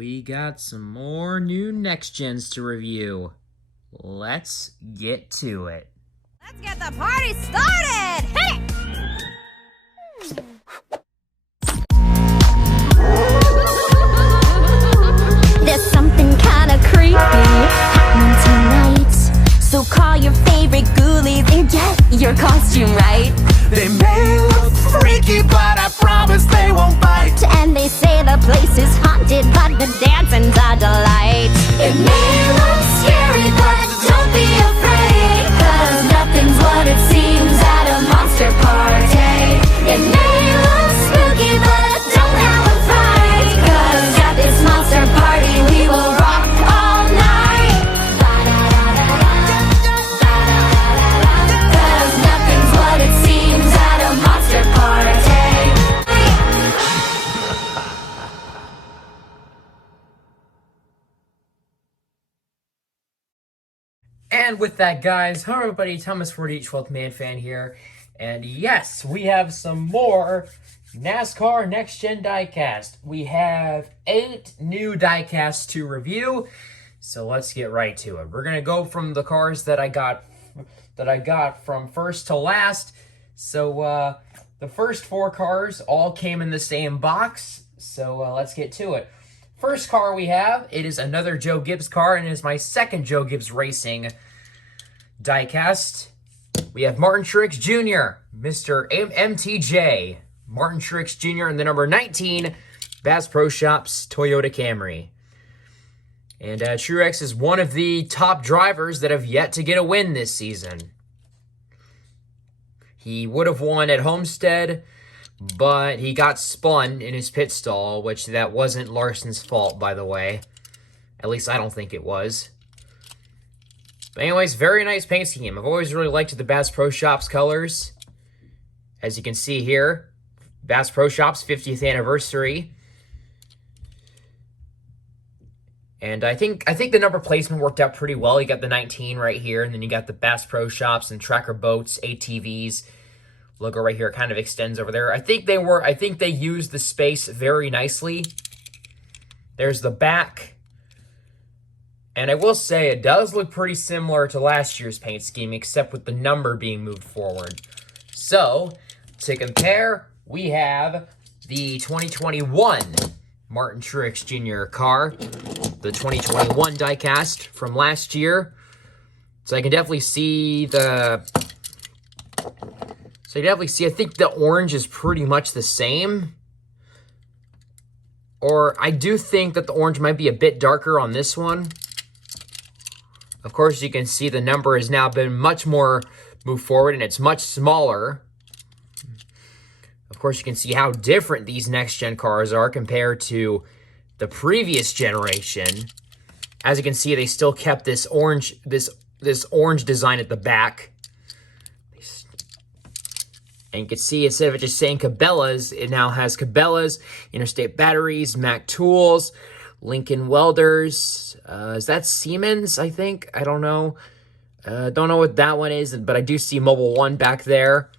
we got some more new next gens to review. Let's get to it. Let's get the party started! Hit it! There's something kinda creepy happening tonight. So call your favorite ghoulies and get your costume right. They may look freaky, but I promise they won't bite. And they say the place is haunted, but the dancing's a delight. It may look scary, but don't be afraid, 'cause nothing's what it seems at a monster party. It may look spooky, but don't have a fright, 'cause at this monster party we will rock all night. 'Cause nothing's what it seems at a monster party. And with that, guys, hello everybody, Thomas 40, 12th Man Fan here. And yes, we have some more NASCAR Next Gen Diecast. We have 8 new diecasts to review, so let's get right to it. We're gonna go from the cars that I got from first to last. So the first 4 cars all came in the same box, so let's get to it. First car we have, it is another Joe Gibbs car, and it is my second Joe Gibbs Racing diecast. We have Martin Truex Jr., Mr. MTJ, Martin Truex Jr. in the number 19 Bass Pro Shops Toyota Camry. And Truex is one of the top drivers that have yet to get a win this season. He would have won at Homestead, but he got spun in his pit stall, which that wasn't Larson's fault, by the way. At least I don't think it was. But anyways, very nice paint scheme. I've always really liked the Bass Pro Shops colors. As you can see here, Bass Pro Shops 50th anniversary. And I think the number placement worked out pretty well. You got the 19 right here, and then you got the Bass Pro Shops and Tracker Boats, ATVs. Logo right here, it kind of extends over there. I think they used the space very nicely. There's the back. And I will say, it does look pretty similar to last year's paint scheme, except with the number being moved forward. So, to compare, we have the 2021 Martin Truex Jr. car, the 2021 diecast from last year. So I can definitely see I think the orange is pretty much the same. Or I do think that the orange might be a bit darker on this one. Of course, you can see the number has now been much more moved forward, and it's much smaller. Of course, you can see how different these next-gen cars are compared to the previous generation. As you can see, they still kept this orange design at the back. And you can see, instead of it just saying Cabela's, it now has Cabela's, Interstate Batteries, Mac Tools, Lincoln Welders. Is that Siemens, I think? I don't know. Don't know what that one is, but I do see Mobile One back there.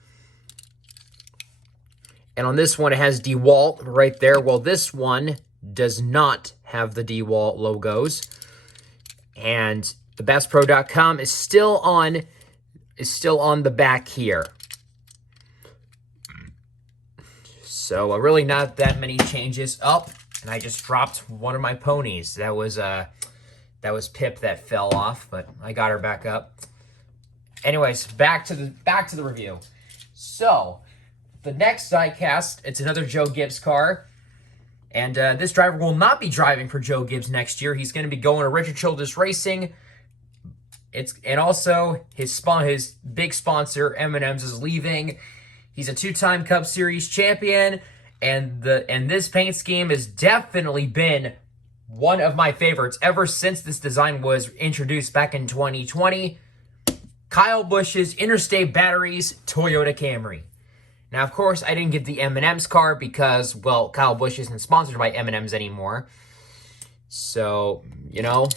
And on this one, it has DeWalt right there. Well, this one does not have the DeWalt logos. And the BassPro.com is still on the back here. So really not that many changes. Oh, and I just dropped one of my ponies. That was Pip that fell off, but I got her back up. Anyways, back to the review. So the next diecast, it's another Joe Gibbs car. And this driver will not be driving for Joe Gibbs next year. He's going to be going to Richard Childress Racing. And also his big sponsor M&M's is leaving. He's a 2-time Cup Series champion, and this paint scheme has definitely been one of my favorites ever since this design was introduced back in 2020. Kyle Busch's Interstate Batteries Toyota Camry. Now, of course, I didn't get the M&M's car because, well, Kyle Busch isn't sponsored by M&M's anymore. So, you know,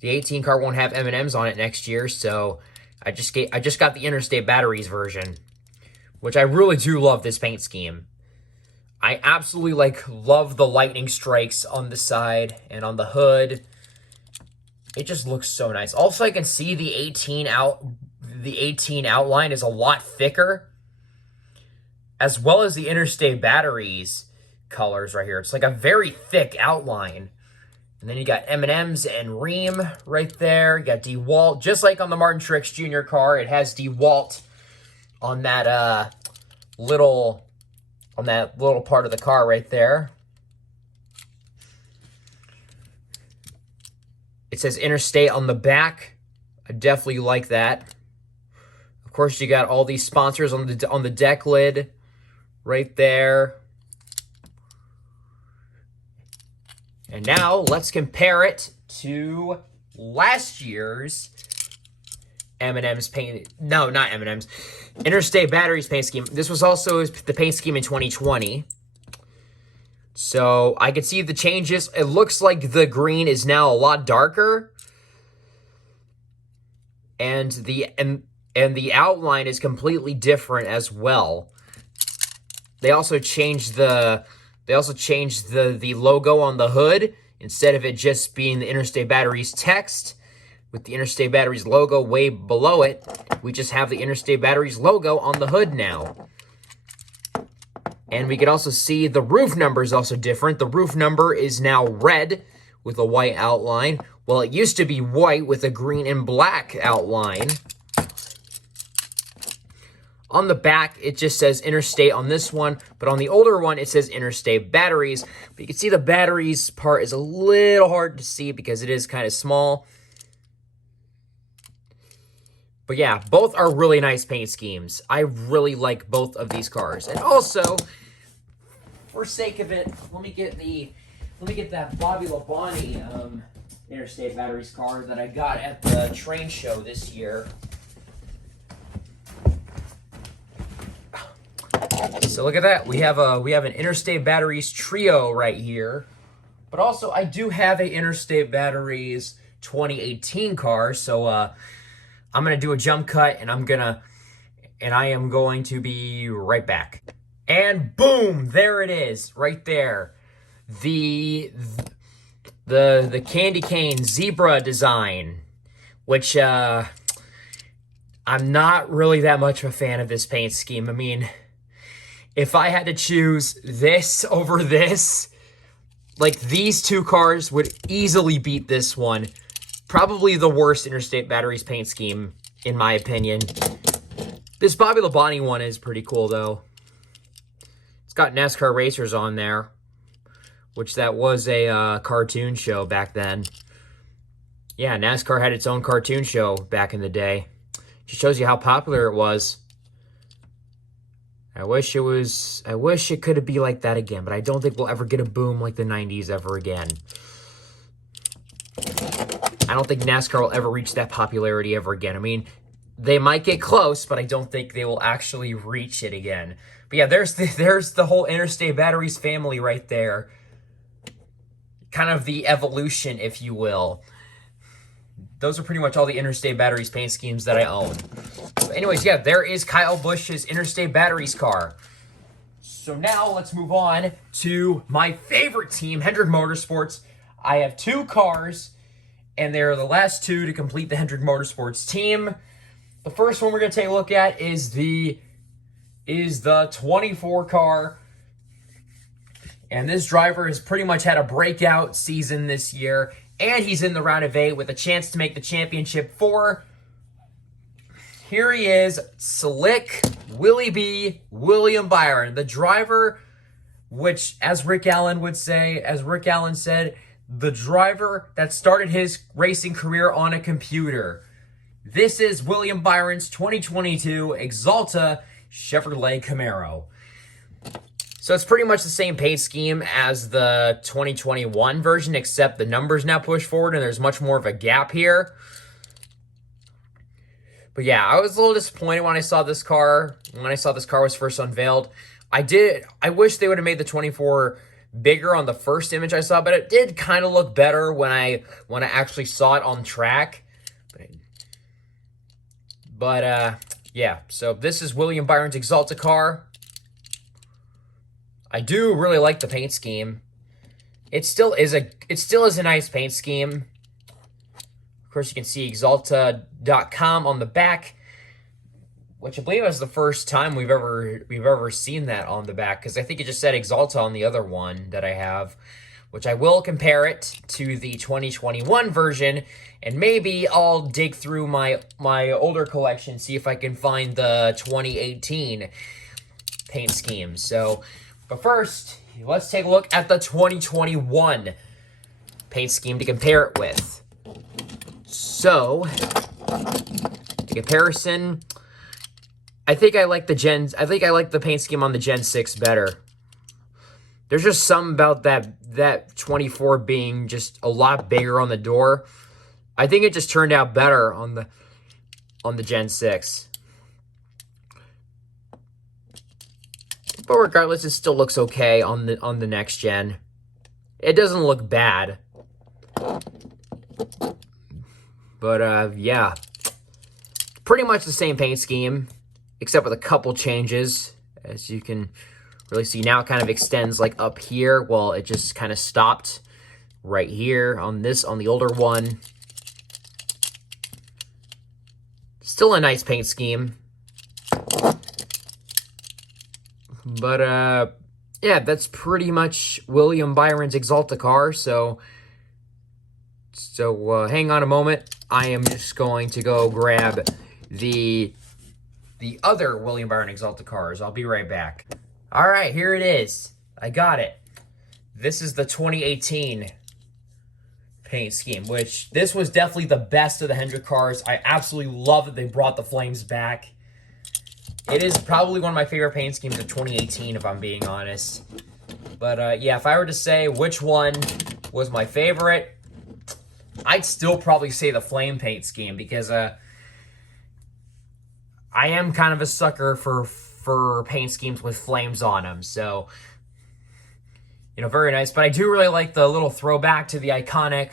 the 18 car won't have M&M's on it next year, so I just got the Interstate Batteries version, which I really do love this paint scheme. I absolutely love the lightning strikes on the side and on the hood. It just looks so nice. Also, I can see the 18 outline is a lot thicker, as well as the Interstate Batteries colors right here. It's like a very thick outline. And then you got M&M's and Ream right there. You got DeWalt, just like on the Martin Truex Jr. car. It has DeWalt on that little part of the car right there. It says Interstate on the back. I definitely like that. Of course, you got all these sponsors on the deck lid right there. And now let's compare it to last year's M&M's paint. No, not M&M's. Interstate Batteries paint scheme. This was also the paint scheme in 2020. So I can see the changes. It looks like the green is now a lot darker. And the outline is completely different as well. They also changed the logo on the hood. Instead of it just being the Interstate Batteries text with the Interstate Batteries logo way below it, we just have the Interstate Batteries logo on the hood now. And we can also see the roof number is also different. The roof number is now red with a white outline. Well, it used to be white with a green and black outline. On the back, it just says Interstate on this one, but on the older one, it says Interstate Batteries. But you can see the batteries part is a little hard to see because it is kind of small. But yeah, both are really nice paint schemes. I really like both of these cars. And also, for sake of it, let me get that Bobby Labonte Interstate Batteries car that I got at the train show this year. So look at that. We have an Interstate Batteries trio right here. But also, I do have a Interstate Batteries 2018 car. So I'm gonna do a jump cut, and I am going to be right back. And boom, there it is, right there. The candy cane zebra design, which I'm not really that much of a fan of this paint scheme. I mean, if I had to choose this over this, like these two cars would easily beat this one. Probably the worst Interstate Batteries paint scheme, in my opinion. This Bobby Labonte one is pretty cool, though. It's got NASCAR racers on there, which that was a cartoon show back then. Yeah, NASCAR had its own cartoon show back in the day. Just shows you how popular it was. I wish it could be like that again, but I don't think we'll ever get a boom like the 90s ever again. I don't think NASCAR will ever reach that popularity ever again. I mean, they might get close, but I don't think they will actually reach it again. But yeah, there's the whole Interstate Batteries family right there. Kind of the evolution, if you will. Those are pretty much all the Interstate Batteries paint schemes that I own. But anyways, yeah, there is Kyle Busch's Interstate Batteries car. So now let's move on to my favorite team, Hendrick Motorsports. I have two cars, and they're the last two to complete the Hendrick Motorsports team. The first one we're going to take a look at is the 24 car. And this driver has pretty much had a breakout season this year. And he's in the round of 8 with a chance to make the championship 4. Here he is, Slick Willie B. William Byron, the driver, which, as Rick Allen said, the driver that started his racing career on a computer. This is William Byron's 2022 Exalta Chevrolet Camaro. So it's pretty much the same paint scheme as the 2021 version, except the numbers now push forward and there's much more of a gap here. But yeah, I was a little disappointed when I saw this car was first unveiled. I wish they would have made the 24 bigger on the first image I saw, but it did kind of look better when I actually saw it on track. But yeah, so this is William Byron's Exalta car. I do really like the paint scheme. It still is a nice paint scheme. Of course, you can see Exalta.com on the back, which I believe is the first time we've ever seen that on the back, because I think it just said Exalta on the other one that I have, which I will compare it to the 2021 version, and maybe I'll dig through my older collection, see if I can find the 2018 paint scheme. So, but first, let's take a look at the 2021 paint scheme to compare it with. So, the comparison, I think I like the paint scheme on the Gen 6 better. There's just something about that 24 being just a lot bigger on the door. I think it just turned out better on the Gen 6. But regardless, it still looks okay on the next gen. It doesn't look bad. But yeah, pretty much the same paint scheme, except with a couple changes. As you can really see now, it kind of extends like up here. Well, it just kind of stopped right here on the older one. Still a nice paint scheme. But yeah, that's pretty much William Byron's Exalta car. So hang on a moment. I am just going to go grab the other William Byron Exalta cars. I'll be right back. All right, here it is. I got it. This is the 2018 paint scheme, which this was definitely the best of the Hendrick cars. I absolutely love that they brought the flames back. It is probably one of my favorite paint schemes of 2018, if I'm being honest. But yeah, if I were to say which one was my favorite, I'd still probably say the flame paint scheme, because I am kind of a sucker for paint schemes with flames on them. So, you know, very nice. But I do really like the little throwback to the iconic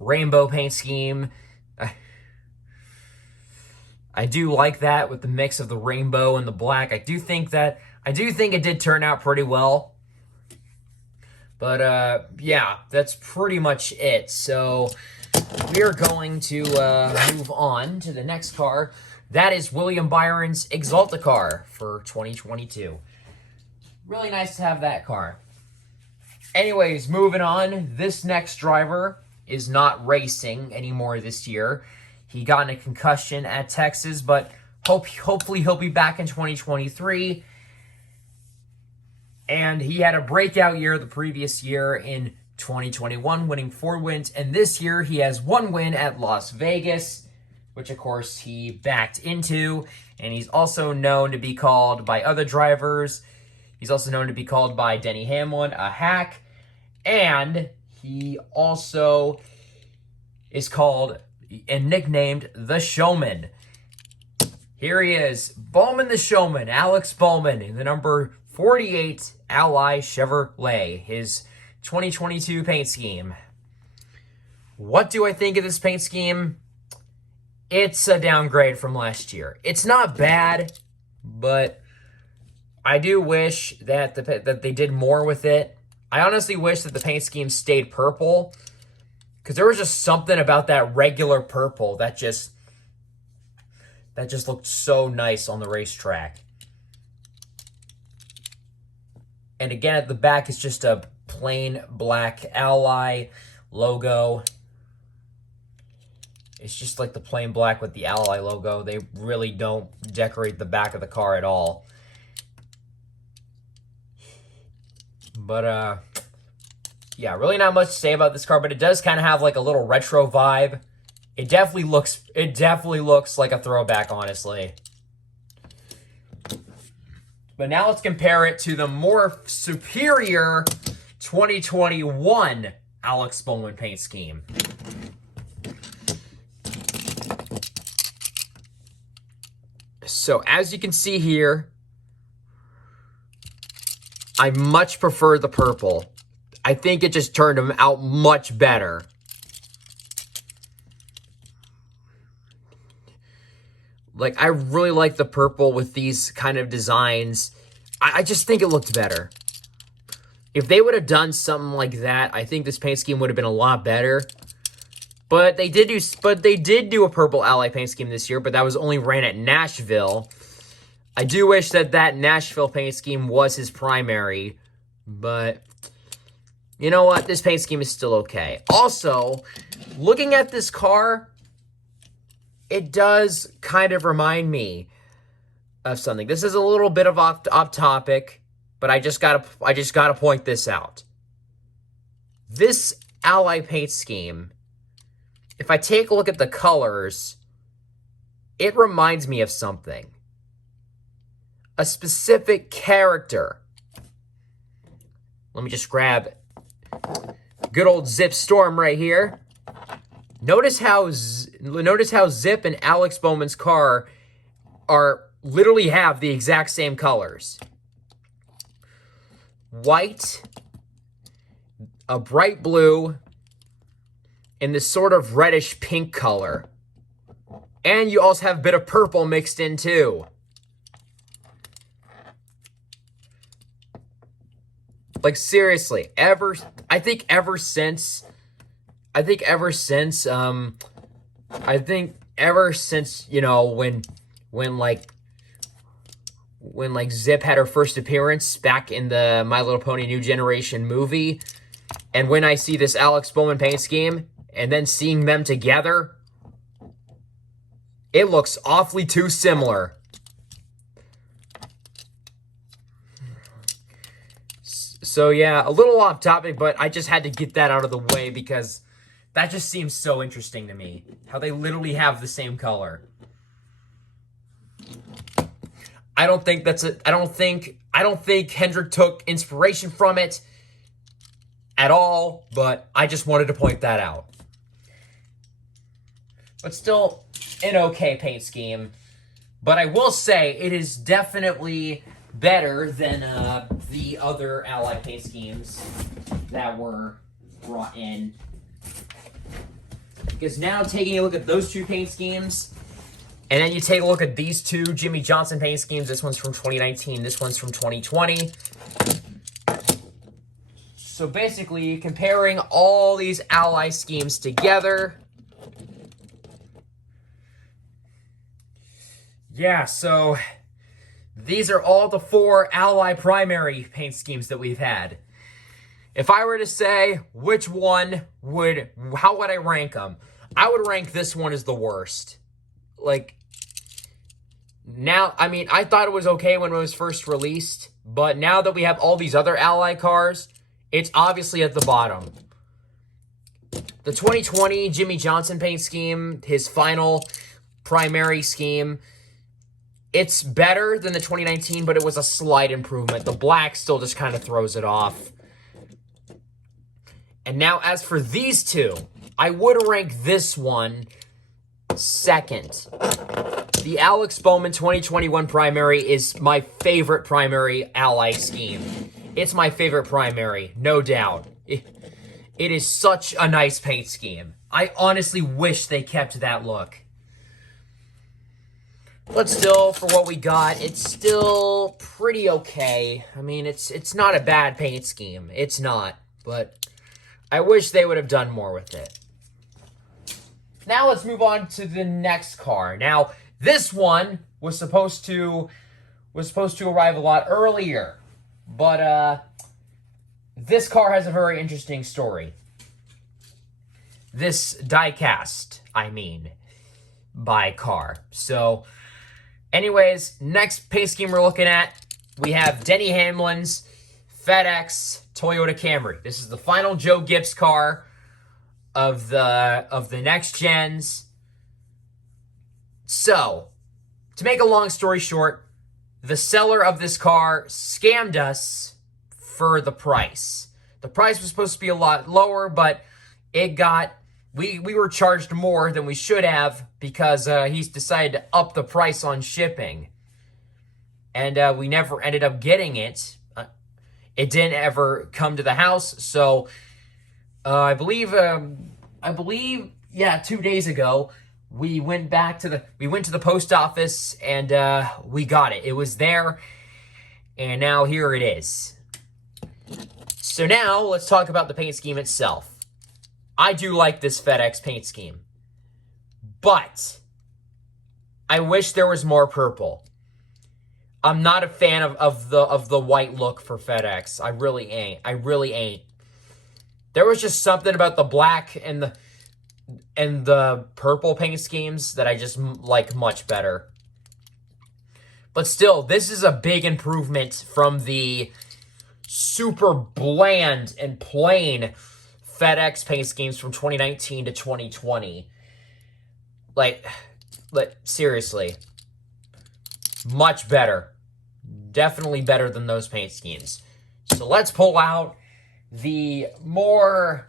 rainbow paint scheme. I do like that with the mix of the rainbow and the black. I do think it did turn out pretty well. But yeah, that's pretty much it. So we are going to move on to the next car. That is William Byron's Exalta car for 2022. Really nice to have that car. Anyways, moving on. This next driver is not racing anymore this year. He got in a concussion at Texas, but hopefully he'll be back in 2023. And he had a breakout year the previous year in 2021, winning 4 wins. And this year he has 1 win at Las Vegas, which of course he backed into. And he's also known to be called by other drivers. He's also known to be called by Denny Hamlin a hack. And he also is called and nicknamed the Showman. Here he is, Bowman the Showman, Alex Bowman, in the number 48 Ally Chevrolet, his 2022 paint scheme. What do I think of this paint scheme? It's a downgrade from last year. It's not bad, but I do wish that that they did more with it. I honestly wish that the paint scheme stayed purple, because there was just something about that regular purple that just looked so nice on the racetrack. And again, at the back, it's just a plain black Ally logo. It's just like the plain black with the Ally logo. They really don't decorate the back of the car at all. But, yeah, really not much to say about this car, but it does kind of have like a little retro vibe. It definitely looks like a throwback, honestly. But now let's compare it to the more superior 2021 Alex Bowman paint scheme. So as you can see here, I much prefer the purple. I think it just turned them out much better. Like, I really like the purple with these kind of designs. I just think it looked better. If they would have done something like that, I think this paint scheme would have been a lot better. But they did do a purple Ally paint scheme this year, but that was only ran at Nashville. I do wish that Nashville paint scheme was his primary, but you know what? This paint scheme is still okay. Also, looking at this car, it does kind of remind me of something. This is a little bit of off topic, but I just gotta point this out. This Ally paint scheme, if I take a look at the colors, it reminds me of something. A specific character. Let me just grab good old Zip Storm right here. Notice how Zip and Alex Bowman's car literally have the exact same colors. White, a bright blue, and this sort of reddish pink color. And you also have a bit of purple mixed in too. Like seriously, I think ever since, you know, when Zip had her first appearance back in the My Little Pony New Generation movie, and when I see this Alex Bowman paint scheme, and then seeing them together, it looks awfully too similar. So yeah, a little off topic, but I just had to get that out of the way because that just seems so interesting to me. How they literally have the same color. I don't think Hendrick took inspiration from it at all, but I just wanted to point that out. But still an okay paint scheme. But I will say it is definitely better than the other Ally paint schemes that were brought in. Because now taking a look at those two paint schemes, and then you take a look at these two Jimmy Johnson paint schemes. This one's from 2019, this one's from 2020. So basically, comparing all these Ally schemes together. Yeah, so these are all the 4 Ally primary paint schemes that we've had. If I were to say which one how would I rank them? I would rank this one as the worst. Like, now, I mean, I thought it was okay when it was first released, but now that we have all these other Ally cars, it's obviously at the bottom. The 2020 Jimmy Johnson paint scheme, his final primary scheme, it's better than the 2019, but it was a slight improvement. The black still just kind of throws it off. And now, as for these two, I would rank this one second. The Alex Bowman 2021 primary is my favorite primary Ally scheme. It's my favorite primary, no doubt. It is such a nice paint scheme. I honestly wish they kept that look. But still, for what we got, it's still pretty okay. I mean, it's not a bad paint scheme. It's not, but I wish they would have done more with it. Now let's move on to the next car. Now, this one was supposed to arrive a lot earlier, but this car has a very interesting story. This diecast, I mean, by car. So, anyways, next paint scheme we're looking at, we have Denny Hamlin's FedEx Toyota Camry. This is the final Joe Gibbs car of the next gens. So, to make a long story short, the seller of this car scammed us for the price. The price was supposed to be a lot lower, but we were charged more than we should have because he's decided to up the price on shipping. And we never ended up getting it. It didn't ever come to the house, so I believe 2 days ago, we went to the post office and we got it. It was there, and now here it is. So now, let's talk about the paint scheme itself. I do like this FedEx paint scheme. But I wish there was more purple. I'm not a fan of the white look for FedEx. I really ain't. There was just something about the black and the purple paint schemes that I just like much better. But still, this is a big improvement from the super bland and plain FedEx paint schemes from 2019 to 2020. Like seriously, much better. Definitely better than those paint schemes. So let's pull out the more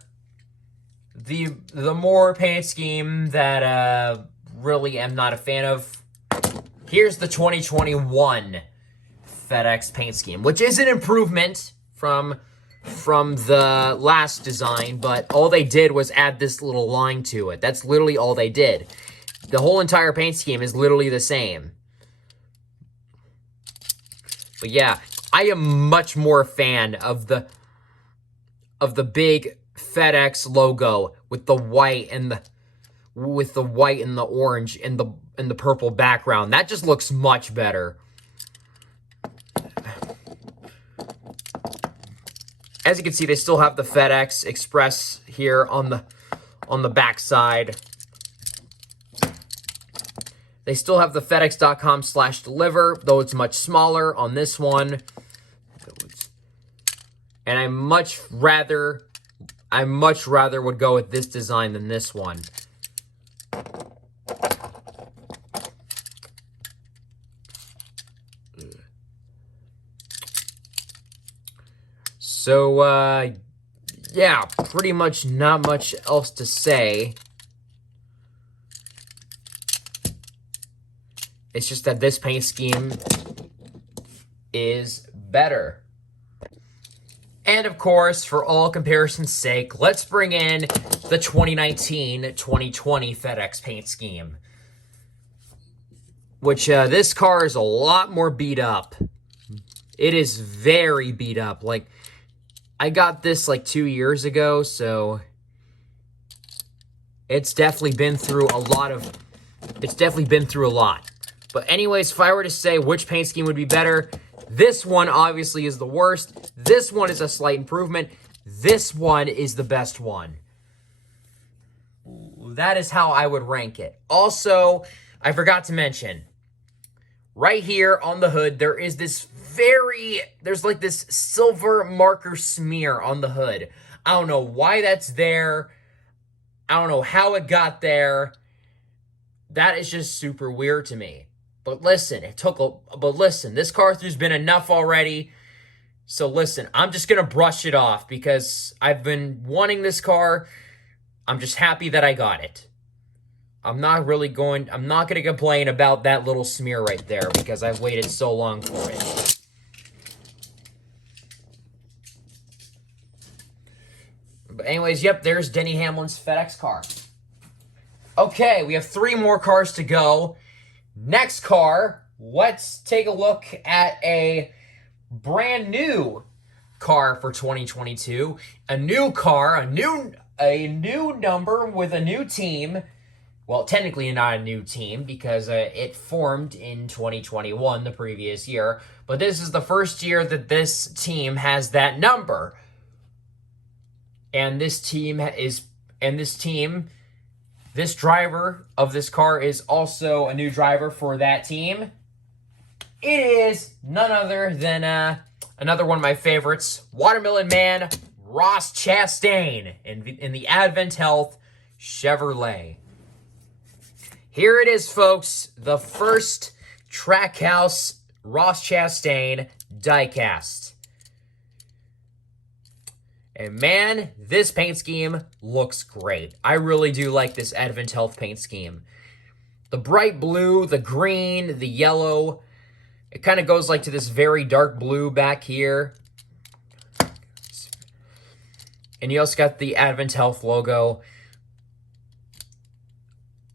paint scheme that really am not a fan of. Here's the 2021 FedEx paint scheme, which is an improvement from the last design, but all they did was add this little line to it. That's literally all they did. The whole entire paint scheme is literally the same. But yeah, I am much more a fan of the big FedEx logo with the white and the orange and the purple background. That just looks much better. As you can see, they still have the FedEx Express here on the back side. They still have the FedEx.com/deliver, though it's much smaller on this one. And I much rather would go with this design than this one. So, yeah, pretty much not much else to say. It's just that this paint scheme is better. And of course, for all comparison's sake, let's bring in the 2019-2020 FedEx paint scheme. Which, this car is a lot more beat up. It is very beat up. Like, I got this like 2 years ago, so it's definitely been through a lot. But anyways, if I were to say which paint scheme would be better, this one obviously is the worst. This one is a slight improvement. This one is the best one. That is how I would rank it. Also, I forgot to mention, right here on the hood, there's like this silver marker smear on the hood. I don't know why that's there. I don't know how it got there. That is just super weird to me. But listen, this car through's been enough already. So listen, I'm just going to brush it off because I've been wanting this car. I'm just happy that I got it. I'm not going to complain about that little smear right there because I've waited so long for it. But anyways, yep, there's Denny Hamlin's FedEx car. Okay, we have 3 more cars to go. Next car, let's take a look at a brand new car for 2022. A new car, a new number with a new team. Well, technically not a new team because it formed in 2021, the previous year. But this is the first year that this team has that number. And this driver of this car is also a new driver for that team. It is none other than another one of my favorites, Watermelon Man, Ross Chastain in the Advent Health Chevrolet. Here it is, folks, the first Trackhouse Ross Chastain diecast. And man, this paint scheme looks great. I really do like this Advent Health paint scheme. The bright blue, the green, the yellow. It kind of goes like to this very dark blue back here. And you also got the Advent Health logo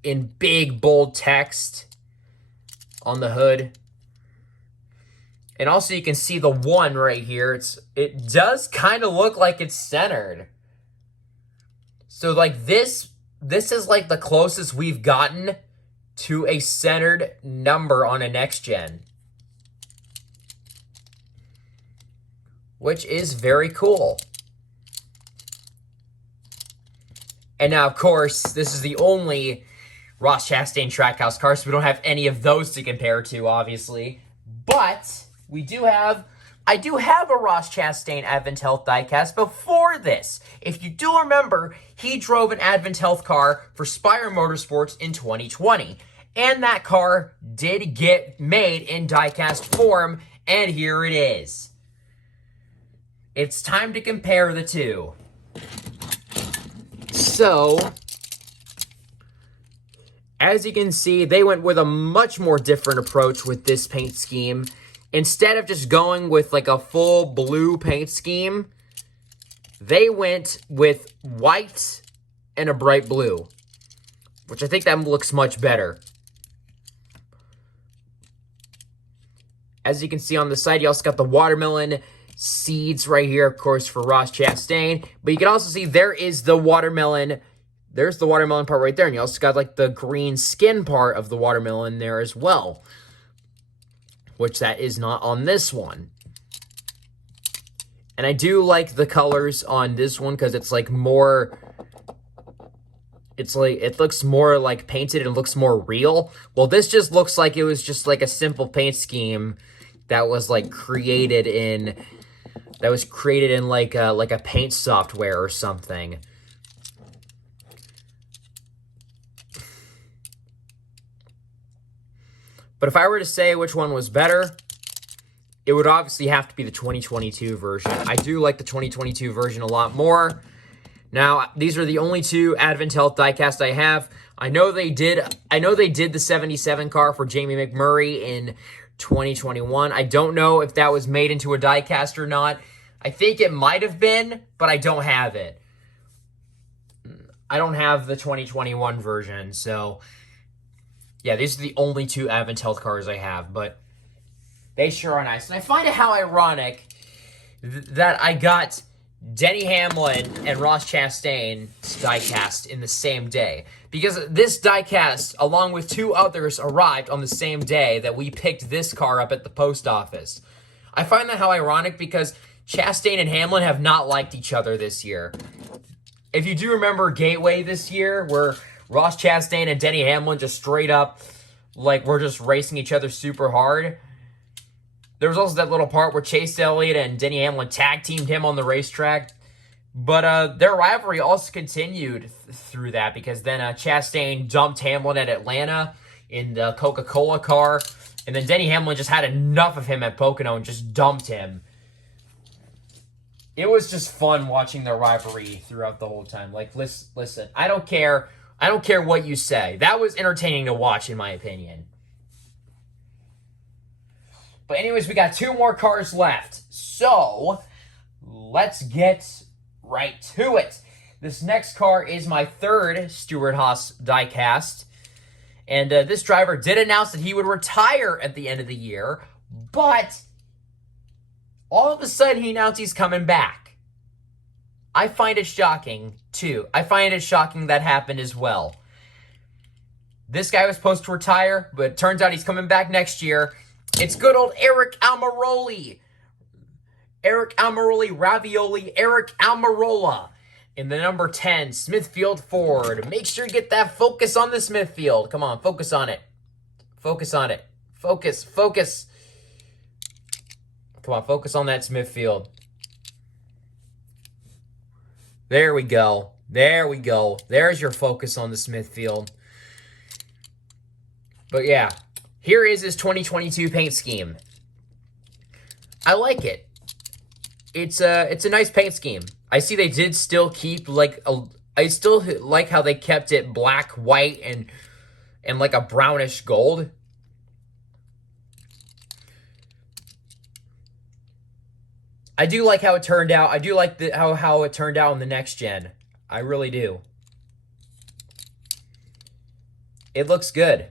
in big, bold text on the hood. And also you can see the 1 right here. It does kind of look like it's centered. So like this is like the closest we've gotten to a centered number on a next gen. Which is very cool. And now, of course, this is the only Ross Chastain Trackhouse car, so we don't have any of those to compare to, obviously. But I do have a Ross Chastain Advent Health diecast before this. If you do remember, he drove an Advent Health car for Spire Motorsports in 2020. And that car did get made in diecast form, and here it is. It's time to compare the two. So, as you can see, they went with a much more different approach with this paint scheme. Instead of just going with like a full blue paint scheme, they went with white and a bright blue, which I think that looks much better. As you can see on the side, you also got the watermelon seeds right here, of course, for Ross Chastain. But you can also see there is the watermelon. There's the watermelon part right there. And you also got like the green skin part of the watermelon there as well, which that is not on this one. And I do like the colors on this one because it's like more, it looks more like painted and looks more real. Well, this just looks like it was just like a simple paint scheme that was like created in like a paint software or something. But if I were to say which one was better, it would obviously have to be the 2022 version. I do like the 2022 version a lot more. Now, these are the only two Advent Health diecast I have. I know they did the 77 car for Jamie McMurray in 2021. I don't know if that was made into a diecast or not. I think it might have been, but I don't have it. I don't have the 2021 version, so yeah, these are the only two Advent Health cars I have, but they sure are nice. And I find it how ironic that I got Denny Hamlin and Ross Chastain's diecast in the same day. Because this diecast, along with two others, arrived on the same day that we picked this car up at the post office. I find that how ironic because Chastain and Hamlin have not liked each other this year. If you do remember Gateway this year, where Ross Chastain and Denny Hamlin just straight up, like, were just racing each other super hard. There was also that little part where Chase Elliott and Denny Hamlin tag-teamed him on the racetrack. But their rivalry also continued through that because then Chastain dumped Hamlin at Atlanta in the Coca-Cola car. And then Denny Hamlin just had enough of him at Pocono and just dumped him. It was just fun watching their rivalry throughout the whole time. Like, listen, I don't care. I don't care what you say. That was entertaining to watch, in my opinion. But anyways, we got two more cars left. So, let's get right to it. This next car is my third Stewart-Haas diecast. And this driver did announce that he would retire at the end of the year. But all of a sudden, he announced he's coming back. I find it shocking, too. I find it shocking that happened as well. This guy was supposed to retire, but it turns out he's coming back next year. It's good old Eric Almirola. Eric Almirola, Ravioli, Eric Almirola. In the number 10, Smithfield Ford. Make sure you get that focus on the Smithfield. Come on, focus on it. Focus on it. Focus. Come on, focus on that Smithfield. There we go. There's your focus on the Smithfield. But yeah, here is his 2022 paint scheme. I like it. It's a nice paint scheme. I see they did still keep I still like how they kept it black, white, and like a brownish gold. I do like how it turned out. I do like how it turned out in the next gen. I really do. It looks good.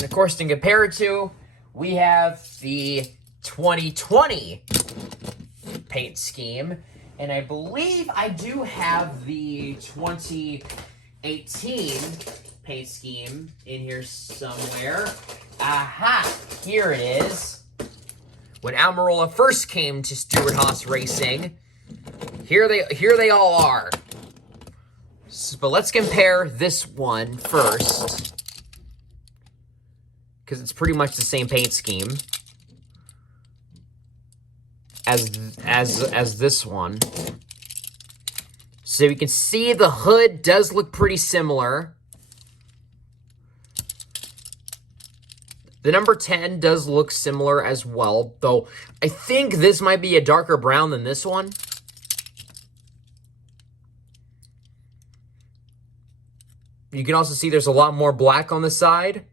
And of course, to compare it to, we have the 2020 paint scheme. And I believe I do have the 2018 paint scheme in here somewhere. Aha! Here it is. When Almirola first came to Stewart Haas Racing, here they all are. But let's compare this one first, because it's pretty much the same paint scheme as this one. So you can see the hood does look pretty similar. The number 10 does look similar as well, though I think this might be a darker brown than this one. You can also see there's a lot more black on the side.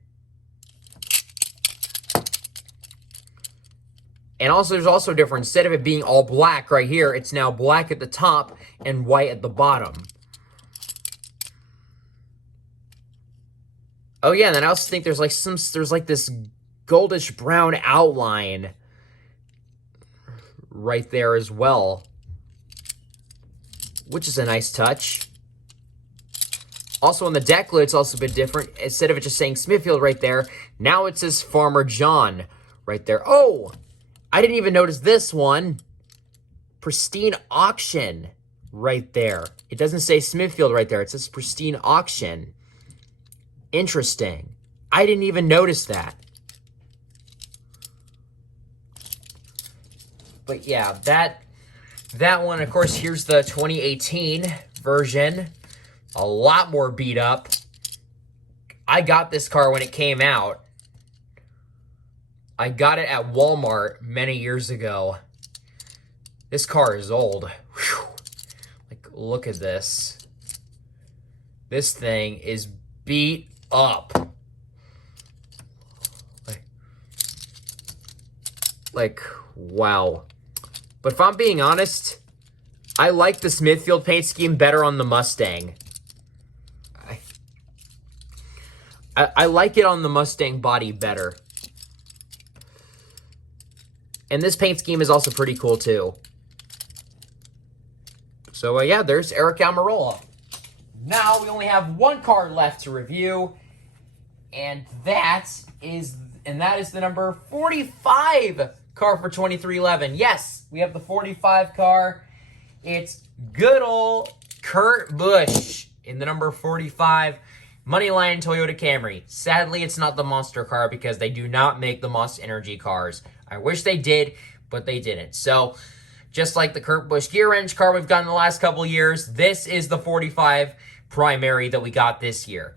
And also, there's also a difference. Instead of it being all black right here, it's now black at the top and white at the bottom. Oh yeah, and then I also think there's like this goldish brown outline right there as well, which is a nice touch. Also on the deck lid, it's also a bit different. Instead of it just saying Smithfield right there, now it says Farmer John right there. Oh, I didn't even notice this one. Pristine Auction right there. It doesn't say Smithfield right there. It says Pristine Auction. Interesting. I didn't even notice that. But yeah, that one, of course, here's the 2018 version. A lot more beat up. I got this car when it came out. I got it at Walmart many years ago. This car is old. Whew. Like, look at this. This thing is beat up. Like, wow. But if I'm being honest, I like the Smithfield paint scheme better on the Mustang. I like it on the Mustang body better. And this paint scheme is also pretty cool too. So yeah, there's Eric Almirola. Now we only have one car left to review, and that is the number 45 car for 2311. Yes, we have the 45 car. It's good old Kurt Busch in the number 45 Moneyline Toyota Camry. Sadly, it's not the monster car because they do not make the Monster Energy cars. I wish they did, but they didn't. So, just like the Kurt Busch gear wrench car we've gotten the last couple years, this is the 45 primary that we got this year.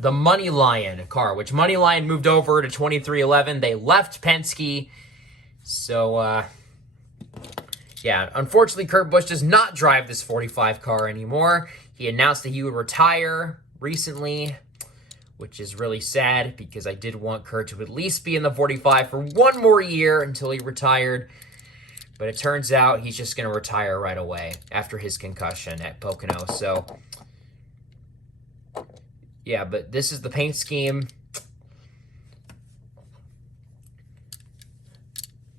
The Moneyline car, which Moneyline moved over to 2311. They left Penske. So, yeah, unfortunately, Kurt Busch does not drive this 45 car anymore. He announced that he would retire recently, which is really sad because I did want Kurt to at least be in the 45 for one more year until he retired. But it turns out he's just going to retire right away after his concussion at Pocono. So, yeah, but this is the paint scheme.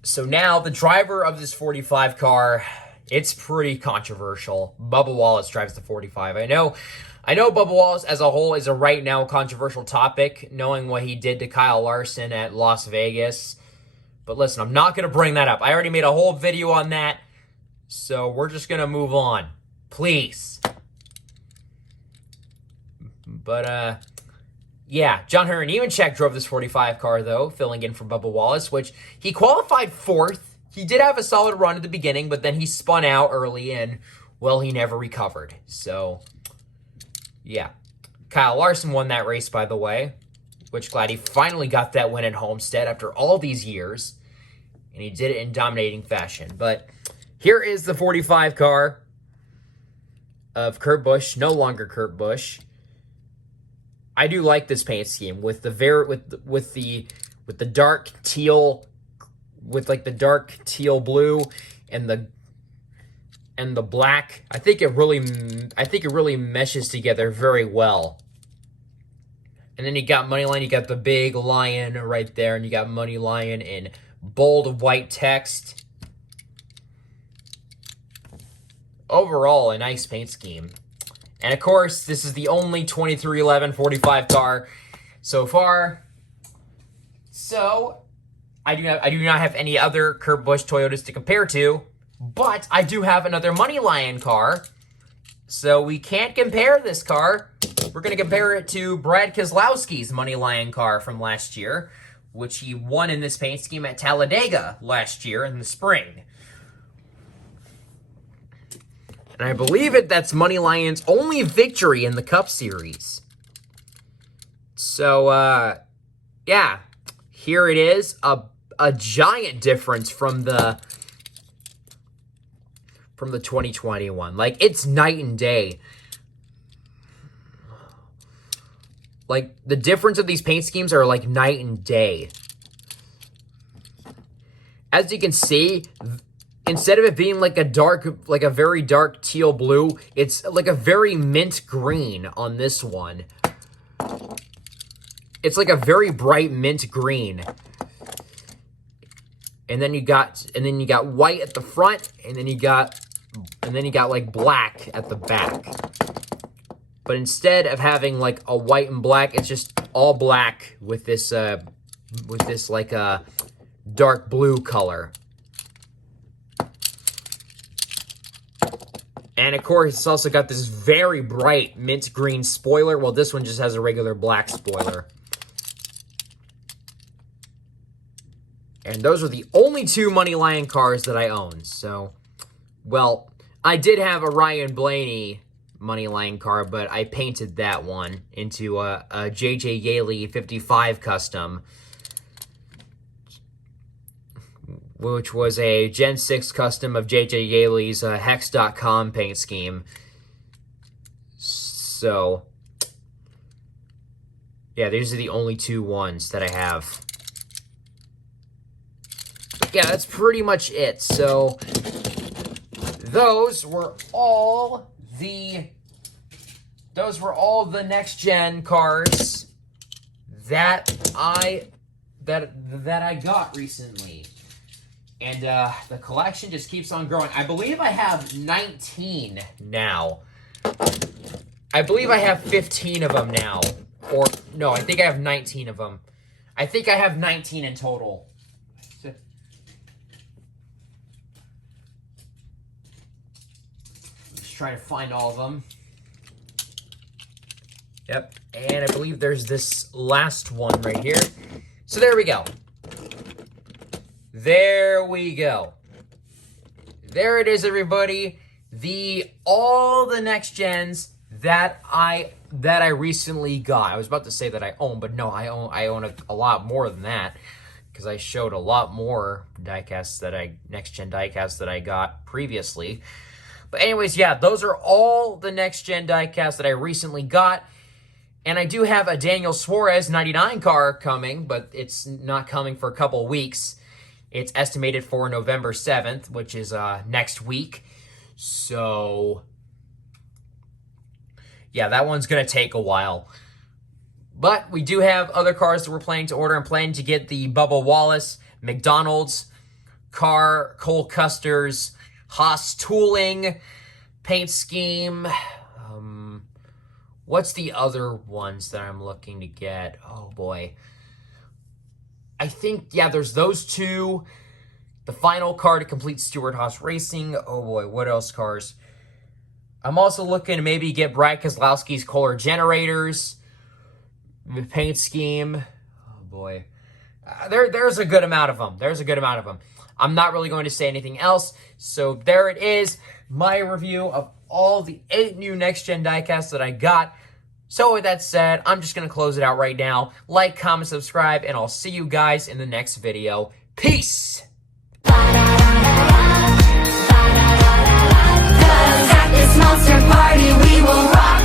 So now the driver of this 45 car, it's pretty controversial. Bubba Wallace drives the 45. I know Bubba Wallace as a whole is a right now controversial topic, knowing what he did to Kyle Larson at Las Vegas. But listen, I'm not going to bring that up. I already made a whole video on that, so we're just going to move on. Please. But, yeah, John Hunter Nemechek drove this 45 car, though, filling in for Bubba Wallace, which he qualified fourth. He did have a solid run at the beginning, but then he spun out early and, well, he never recovered. So, yeah. Kyle Larson won that race, by the way, which glad he finally got that win at Homestead after all these years. And he did it in dominating fashion. But here is the 45 car of Kurt Busch, no longer Kurt Busch. I do like this paint scheme with the dark teal, with like the dark teal blue and the black. I think it really meshes together very well. And then you got Moneyline, you got the big lion right there, and you got Moneyline in bold white text. Overall, a nice paint scheme. And of course, this is the only 231145 car so far. So, I do not have any other Kurt Busch Toyotas to compare to, but I do have another Moneyline car. So we can't compare this car. We're going to compare it to Brad Keselowski's Moneyline car from last year, which he won in this paint scheme at Talladega last year in the spring. And I believe that's Moneyline's only victory in the Cup Series. So, yeah, here it is. A giant difference from the 2021. Like, it's night and day. Like, the difference of these paint schemes are like night and day. As you can see, instead of it being like a very dark teal blue, it's like a very mint green on this one. It's like a very bright mint green. And then you got white at the front, and then you got like black at the back. But instead of having like a white and black, it's just all black with this like a dark blue color. And of course, it's also got this very bright mint green spoiler. Well, this one just has a regular black spoiler. And those are the only two Moneyline cars that I own. So, well, I did have a Ryan Blaney Moneyline car, but I painted that one into a JJ Yaley 55 custom, which was a Gen 6 custom of JJ Yaley's Hex.com paint scheme. So, yeah, these are the only two ones that I have. But yeah, that's pretty much it. So, those were all the next gen cars that I got recently. And the collection just keeps on growing. I believe I have 19 now. I believe I have 15 of them now. Or, no, I think I have 19 of them. I think I have 19 in total. Just trying to find all of them. Yep, and I believe there's this last one right here. So there we go. There we go. There it is, everybody. All the next gens that I recently got. I was about to say that I own, but no, I own a lot more than that, because I showed a lot more diecasts next gen diecasts that I got previously. But anyways, yeah, those are all the next gen diecasts that I recently got. And I do have a Daniel Suarez 99 car coming, but it's not coming for a couple weeks. It's estimated for November 7th, which is next week. So, yeah, that one's going to take a while. But we do have other cars that we're planning to order. I'm planning to get the Bubba Wallace McDonald's car, Cole Custer's Haas Tooling paint scheme. What's the other ones that I'm looking to get? Oh, boy. I think, yeah, there's those two. The final car to complete Stewart Haas Racing. Oh, boy, what else cars? I'm also looking to maybe get Brad Keselowski's Kohler generators. The paint scheme. Oh, boy. There's a good amount of them. There's a good amount of them. I'm not really going to say anything else. So there it is. My review of all the 8 new next-gen diecasts that I got. So with that said, I'm just going to close it out right now. Like, comment, subscribe, and I'll see you guys in the next video. Peace! 'Cause at this monster party we will rock